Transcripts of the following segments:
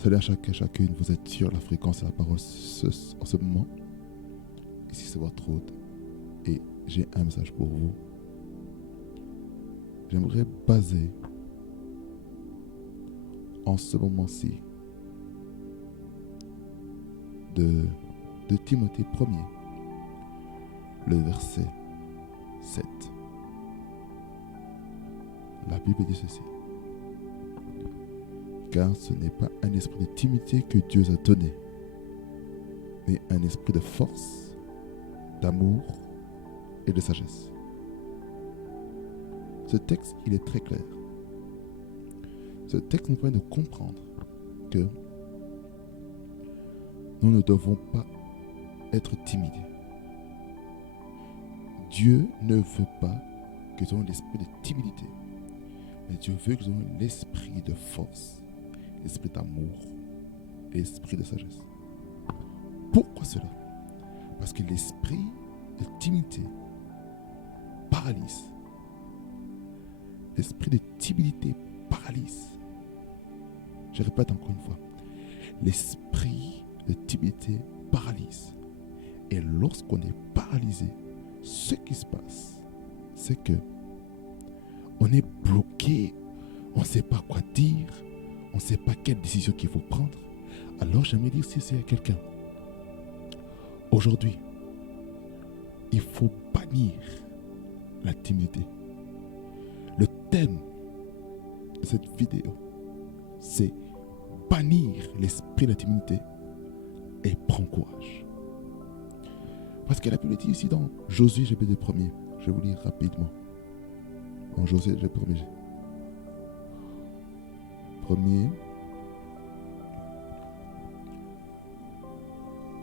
Salut à chacun et chacune, vous êtes sur la fréquence et la parole en ce moment. Ici c'est votre hôte et j'ai un message pour vous. J'aimerais baser en ce moment-ci de Timothée 1er, le verset 7. La Bible dit ceci. Car ce n'est pas un esprit de timidité que Dieu a donné, mais un esprit de force, d'amour et de sagesse. Ce texte, il est très clair. Ce texte nous permet de comprendre que nous ne devons pas être timides. Dieu ne veut pas que nous ayons l'esprit de timidité, mais Dieu veut que nous ayons l'esprit de force, l'esprit d'amour et l'esprit de sagesse. Pourquoi cela? Parce que l'esprit de timidité paralyse. L'esprit de timidité paralyse. Je répète encore une fois. L'esprit de timidité paralyse. Et lorsqu'on est paralysé, ce qui se passe, c'est que on est bloqué, on ne sait pas quoi dire, on ne sait pas quelle décision qu'il faut prendre. Alors j'aimerais dire si c'est à quelqu'un. Aujourd'hui, il faut bannir la timidité. Le thème de cette vidéo, c'est bannir l'esprit de la timidité et prendre courage. Parce que la Bible dit ici dans Josué chapitre 1er, je vais vous lire rapidement. Dans Josué chapitre 1er.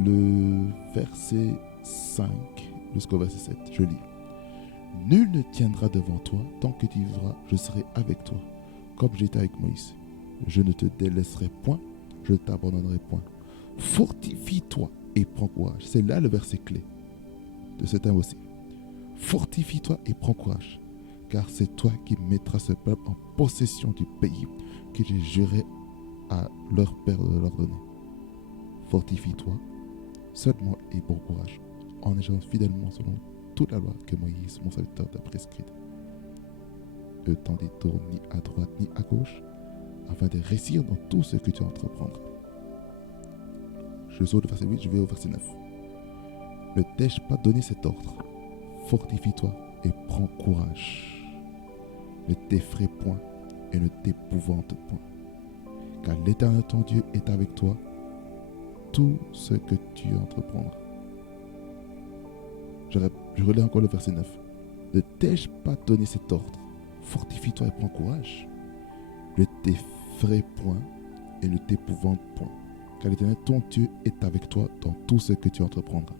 Le verset 5 jusqu'au verset 7, je lis. Nul ne tiendra devant toi tant que tu vivras, je serai avec toi, comme j'étais avec Moïse. Je ne te délaisserai point, je ne t'abandonnerai point. Fortifie-toi et prends courage. C'est là le verset clé de cet thème aussi. Fortifie-toi et prends courage, car c'est toi qui mettras ce peuple en possession du pays que j'ai juré à leur père de leur donner. Fortifie-toi seulement et bon courage, en agissant fidèlement selon toute la loi que Moïse, mon serviteur, t'a prescrite. Ne t'en détourne ni à droite ni à gauche, afin de réussir dans tout ce que tu entreprendras. Je saute le verset 8, je vais au verset 9. Ne t'ai-je pas donné cet ordre? Fortifie-toi et prends courage. Ne t'effraie point et ne t'épouvante point. Car l'Éternel ton Dieu est avec toi, tout ce que tu entreprendras. Je relais encore le verset 9. Ne t'ai-je pas donné cet ordre? Fortifie-toi et prends courage. Ne t'effraie point et ne t'épouvante point. Car l'Éternel ton Dieu est avec toi dans tout ce que tu entreprendras.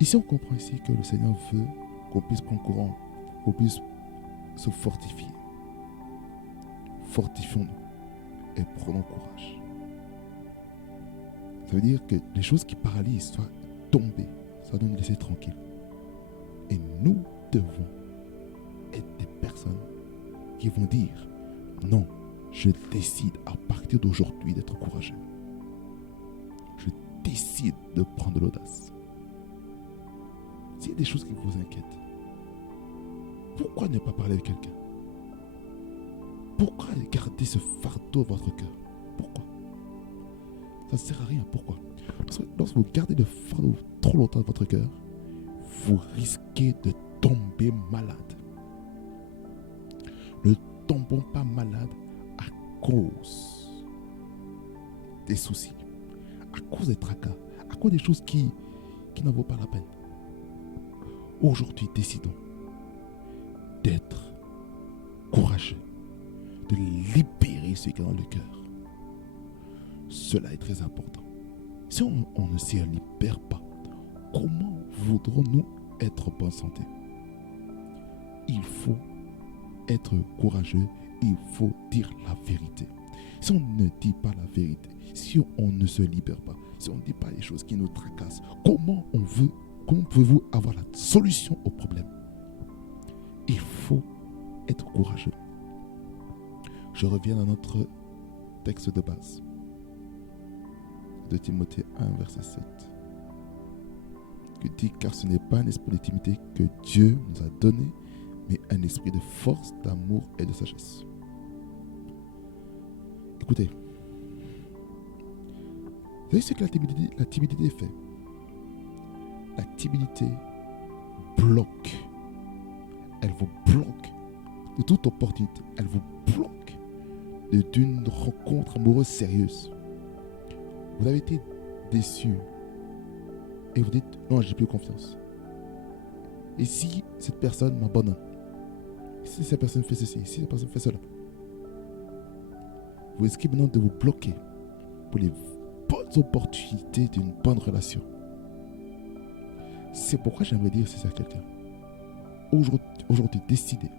Ici, on comprend ici que le Seigneur veut qu'on puisse prendre courage, qu'on puisse se fortifier. Fortifions-nous et prenons courage. Ça veut dire que les choses qui paralysent soient tombées, ça doit nous laisser tranquilles. Et nous devons être des personnes qui vont dire non, je décide à partir d'aujourd'hui d'être courageux. Je décide de prendre de l'audace. S'il y a des choses qui vous inquiètent, pourquoi ne pas parler avec quelqu'un? Pourquoi garder ce fardeau à votre cœur? Pourquoi? Ça ne sert à rien. Pourquoi? Lorsque vous gardez le fardeau trop longtemps dans votre cœur, vous risquez de tomber malade. Ne tombons pas malade à cause des soucis, à cause des tracas, à cause des choses qui n'en vaut pas la peine. Aujourd'hui, décidons d'être courageux, de libérer ce qui est dans le cœur. Cela est très important. Si on ne s'y libère pas, comment voudrons-nous être en bonne santé? Il faut être courageux, il faut dire la vérité. Si on ne dit pas la vérité, si on ne se libère pas, si on ne dit pas les choses qui nous tracassent, comment pouvez-vous avoir la solution au problème? Il faut être courageux. Je reviens à notre texte de base de Timothée 1, verset 7. Qui dit, car ce n'est pas un esprit de timidité que Dieu nous a donné, mais un esprit de force, d'amour et de sagesse. Écoutez, vous savez ce que la timidité fait? La timidité bloque. Elle vous bloque de toute opportunité. Elle vous bloque d'une rencontre amoureuse sérieuse. Vous avez été déçu et vous dites, non, j'ai plus confiance. Et si cette personne m'abandonne? Si cette personne fait ceci? Si cette personne fait cela? Vous risquez maintenant de vous bloquer pour les bonnes opportunités d'une bonne relation. C'est pourquoi j'aimerais dire ceci à quelqu'un. Aujourd'hui, décidez.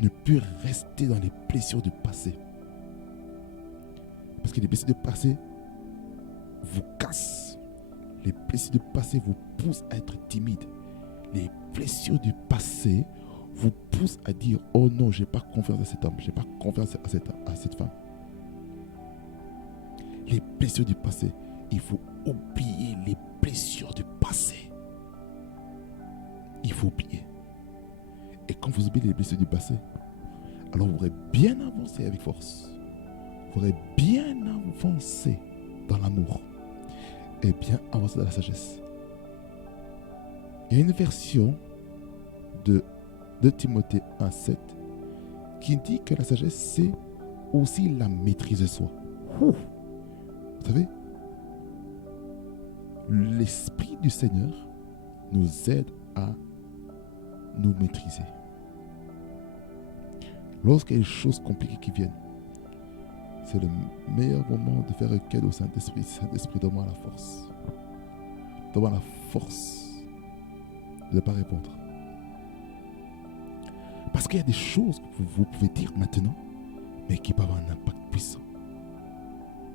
Ne plus rester dans les blessures du passé. Parce que les blessures du passé vous cassent. Les blessures du passé vous poussent à être timide. Les blessures du passé vous poussent à dire, oh non, je n'ai pas confiance à cet homme, je n'ai pas confiance à cette femme. Les blessures du passé, il faut oublier les blessures du passé. Il faut oublier. Et quand vous oubliez les blessures du passé, alors vous aurez bien avancé avec force. Vous aurez bien avancé dans l'amour et bien avancé dans la sagesse. Il y a une version de Timothée 1,7 qui dit que la sagesse, c'est aussi la maîtrise de soi. Vous savez, l'Esprit du Seigneur nous aide à nous maîtriser. Lorsqu'il y a des choses compliquées qui viennent, c'est le meilleur moment de faire requête au Saint-Esprit. Saint-Esprit, donne-moi la force. Donne-moi la force de ne pas répondre. Parce qu'il y a des choses que vous pouvez dire maintenant, mais qui peuvent avoir un impact puissant.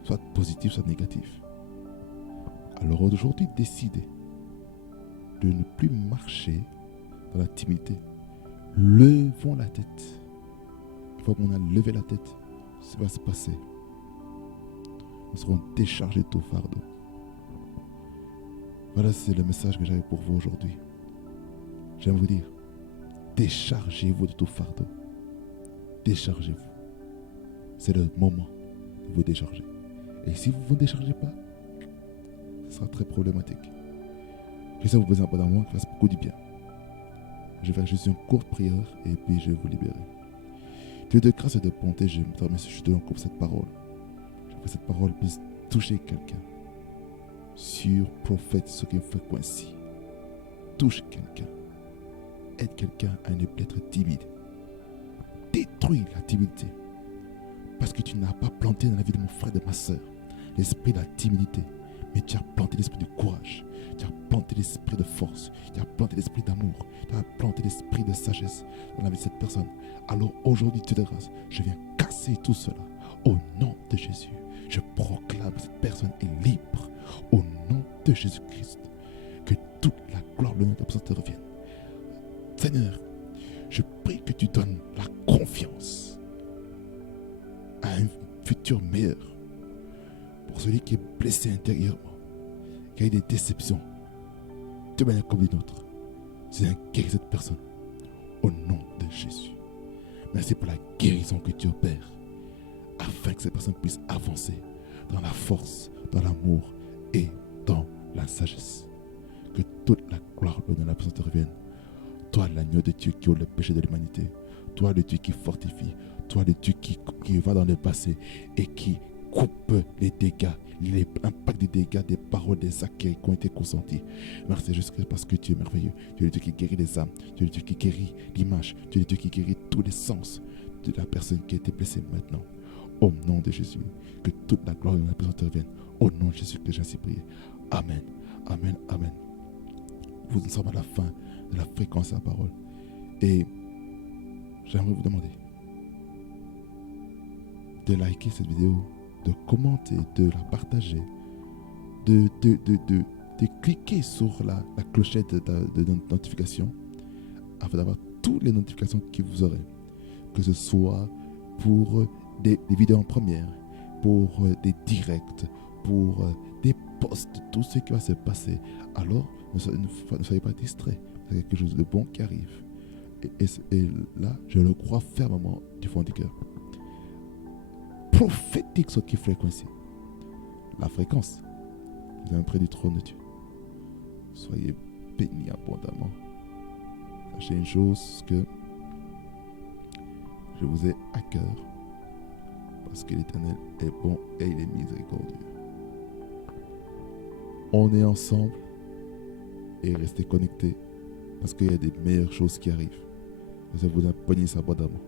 Soit positif, soit négatif. Alors aujourd'hui, décidez de ne plus marcher dans la timidité. Levons la tête. Une fois qu'on a levé la tête, ce va se passer. Nous serons déchargés de tout fardeau. Voilà, c'est le message que j'avais pour vous aujourd'hui. J'aime vous dire, déchargez-vous de tout fardeau. Déchargez-vous. C'est le moment de vous décharger. Et si vous ne vous déchargez pas, ce sera très problématique. Je sais vous poser un peu d'amour qui fasse beaucoup du bien. Je vais faire juste une courte prière et puis je vais vous libérer. Dieu de grâce et de bonté, je me remercie juste pour cette parole. Je prie que cette parole puisse toucher quelqu'un. Sur prophète, ce qui fait coïncider. Touche quelqu'un. Aide quelqu'un à ne plus être timide. Détruis la timidité. Parce que tu n'as pas planté dans la vie de mon frère et de ma soeur l'esprit de la timidité, mais tu as planté l'esprit de courage. Tu as planté l'esprit de force. Tu as planté l'esprit d'amour. Tu as planté l'esprit de sagesse dans la vie de cette personne. Alors aujourd'hui, Dieu de grâce, je viens casser tout cela. Au nom de Jésus, je proclame que cette personne est libre. Au nom de Jésus-Christ, que toute la gloire, le nom de la personne te revienne. Seigneur, je prie que tu donnes la confiance à un futur meilleur pour celui qui est blessé intérieurement, qui a eu des déceptions, de manière comme une autre. Seigneur, guéris cette personne au nom de Jésus. Merci pour la guérison que tu opères afin que cette personne puisse avancer dans la force, dans l'amour et dans la sagesse. Que toute la gloire de la personne te revienne. Toi, l'agneau de Dieu qui ôte le péché de l'humanité. Toi, le Dieu qui fortifie. Toi, le Dieu qui va dans le passé et qui coupe les dégâts, l'impact des dégâts, des paroles, des actes qui ont été consentis. Merci Jésus-Christ parce que tu es merveilleux. Tu es le Dieu qui guérit les âmes. Tu es le Dieu qui guérit l'image. Tu es le Dieu qui guérit tous les sens de la personne qui a été blessée maintenant. Au nom de Jésus, que toute la gloire et la présence te revienne. Au nom de Jésus que j'ai ainsi prié. Amen. Amen. Amen. Nous sommes à la fin de la fréquence de la parole. Et j'aimerais vous demander de liker cette vidéo, de commenter, de la partager, de cliquer sur la clochette de notification afin d'avoir toutes les notifications que vous aurez. Que ce soit pour des vidéos en première, pour des directs, pour des posts, tout ce qui va se passer. Alors, ne soyez pas distraits. C'est quelque chose de bon qui arrive. Et là, je le crois fermement du fond du cœur. Prophétique ce qui fréquencie. La fréquence. Vous êtes près du trône de Dieu. Soyez bénis abondamment. Sachez une chose que je vous ai à cœur. Parce que l'Éternel est bon et il est miséricordieux. On est ensemble et restez connectés parce qu'il y a des meilleures choses qui arrivent. Vous vous abonnez abondamment.